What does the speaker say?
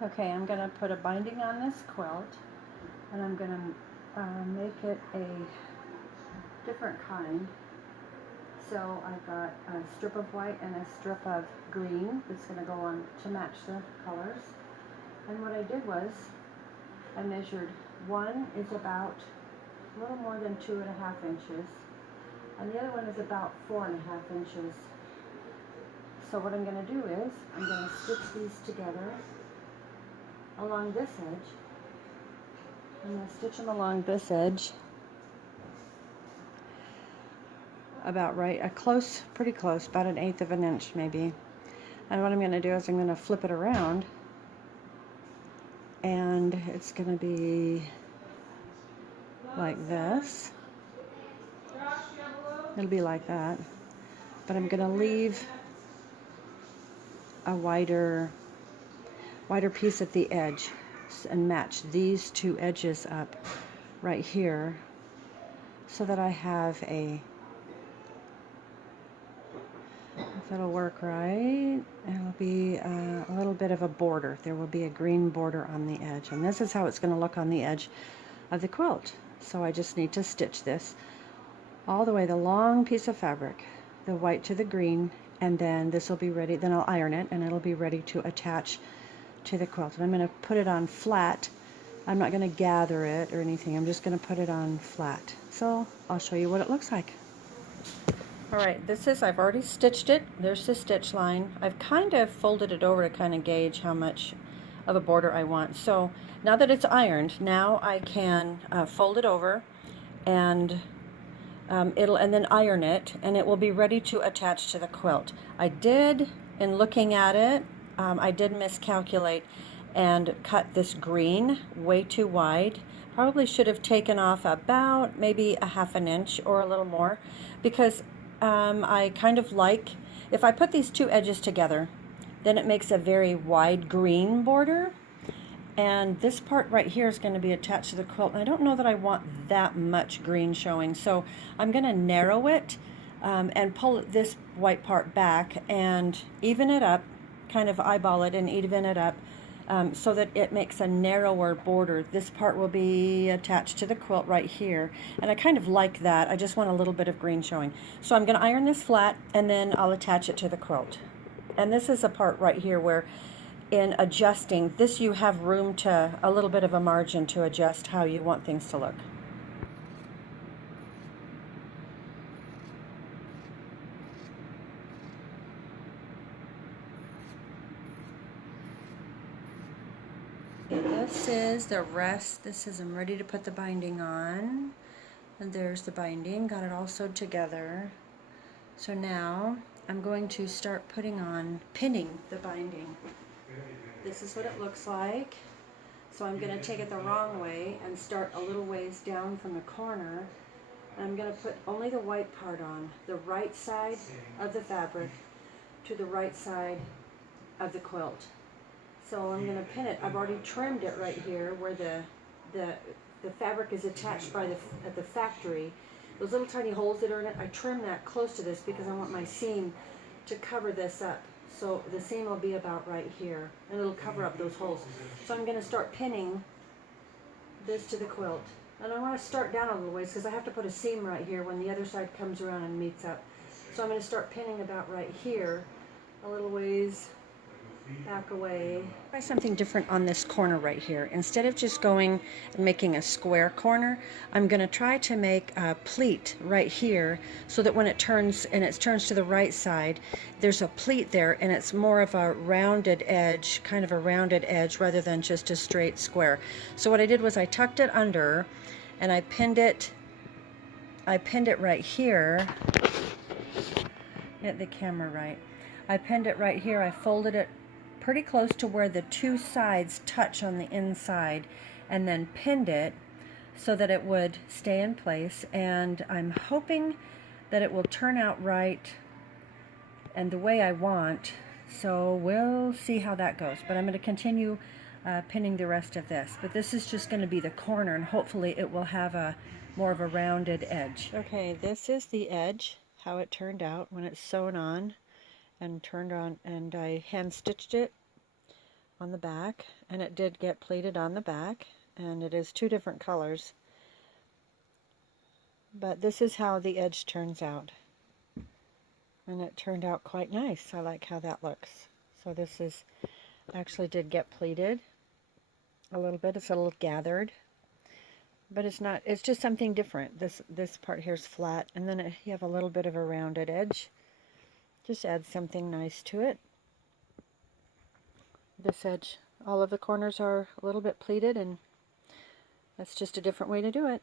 Okay, I'm going to put a binding on this quilt, and I'm going to make it a different kind. So I've got a strip of white and a strip of green that's going to go on to match the colors. And what I did was I measured, one is about a little more than 2.5 inches, and the other one is about 4.5 inches. So what I'm going to do is I'm going to stitch these together along this edge. I'm going to stitch them along this edge about right, pretty close, about 1/8 of an inch maybe. And what I'm going to do is I'm going to flip it around, and it's going to be like this. It'll be like that. But I'm going to leave a wider piece at the edge and match these two edges up right here so that I have if it'll work right, it'll be a little bit of a border. There will be a green border on the edge, and this is how it's going to look on the edge of the quilt. So I just need to stitch this all the way, the long piece of fabric, the white to the green, and then this will be ready. Then I'll iron it and it'll be ready to attach to the quilt. And I'm going to put it on flat. I'm not going to gather it or anything. I'm just going to put it on flat. So I'll show you what it looks like. Alright, I've already stitched it. There's the stitch line. I've kind of folded it over to kind of gauge how much of a border I want. So now that it's ironed, now I can fold it over and and then iron it, and it will be ready to attach to the quilt. I did, in looking at it, I did miscalculate and cut this green way too wide. Probably should have taken off about maybe 1/2 inch or a little more, because I kind of like, if I put these two edges together, then it makes a very wide green border. And this part right here is going to be attached to the quilt. And I don't know that I want that much green showing. So I'm going to narrow it and pull this white part back and even it up, kind of eyeball it and even it up so that it makes a narrower border. This part will be attached to the quilt right here. And I kind of like that. I just want a little bit of green showing. So I'm going to iron this flat and then I'll attach it to the quilt. And this is a part right here where in adjusting this, you have room to a little bit of a margin to adjust how you want things to look. This is the rest. I'm ready to put the binding on, and there's the binding, got it all sewed together. So now I'm going to start pinning the binding. This is what it looks like. So I'm going to take it the wrong way and start a little ways down from the corner. And I'm going to put only the white part on, the right side of the fabric to the right side of the quilt. So I'm going to pin it. I've already trimmed it right here where the fabric is attached at the factory. Those little tiny holes that are in it, I trimmed that close to this because I want my seam to cover this up. So the seam will be about right here, and it'll cover up those holes. So I'm going to start pinning this to the quilt. And I want to start down a little ways because I have to put a seam right here when the other side comes around and meets up. So I'm going to start pinning about right here, a little ways back away. Try something different on this corner right here. Instead of just going and making a square corner, I'm going to try to make a pleat right here so that when it turns to the right side, there's a pleat there and it's more of a rounded edge, kind of a rounded edge rather than just a straight square. So what I did was I tucked it under and I pinned it right here. Get the camera right. I pinned it right here. I folded it pretty close to where the two sides touch on the inside and then pinned it so that it would stay in place, and I'm hoping that it will turn out right and the way I want, so we'll see how that goes. But I'm going to continue pinning the rest of this, but this is just going to be the corner and hopefully it will have more of a rounded edge. Okay, this is the edge, how it turned out when it's sewn on and turned on, and I hand stitched it on the back, and it did get pleated on the back, and it is 2 different colors. But this is how the edge turns out. And it turned out quite nice. I like how that looks. So this is actually did get pleated a little bit. It's a little gathered. But it's not, it's just something different. This part here is flat, and then you have a little bit of a rounded edge. Just add something nice to it. This edge, all of the corners are a little bit pleated, and that's just a different way to do it.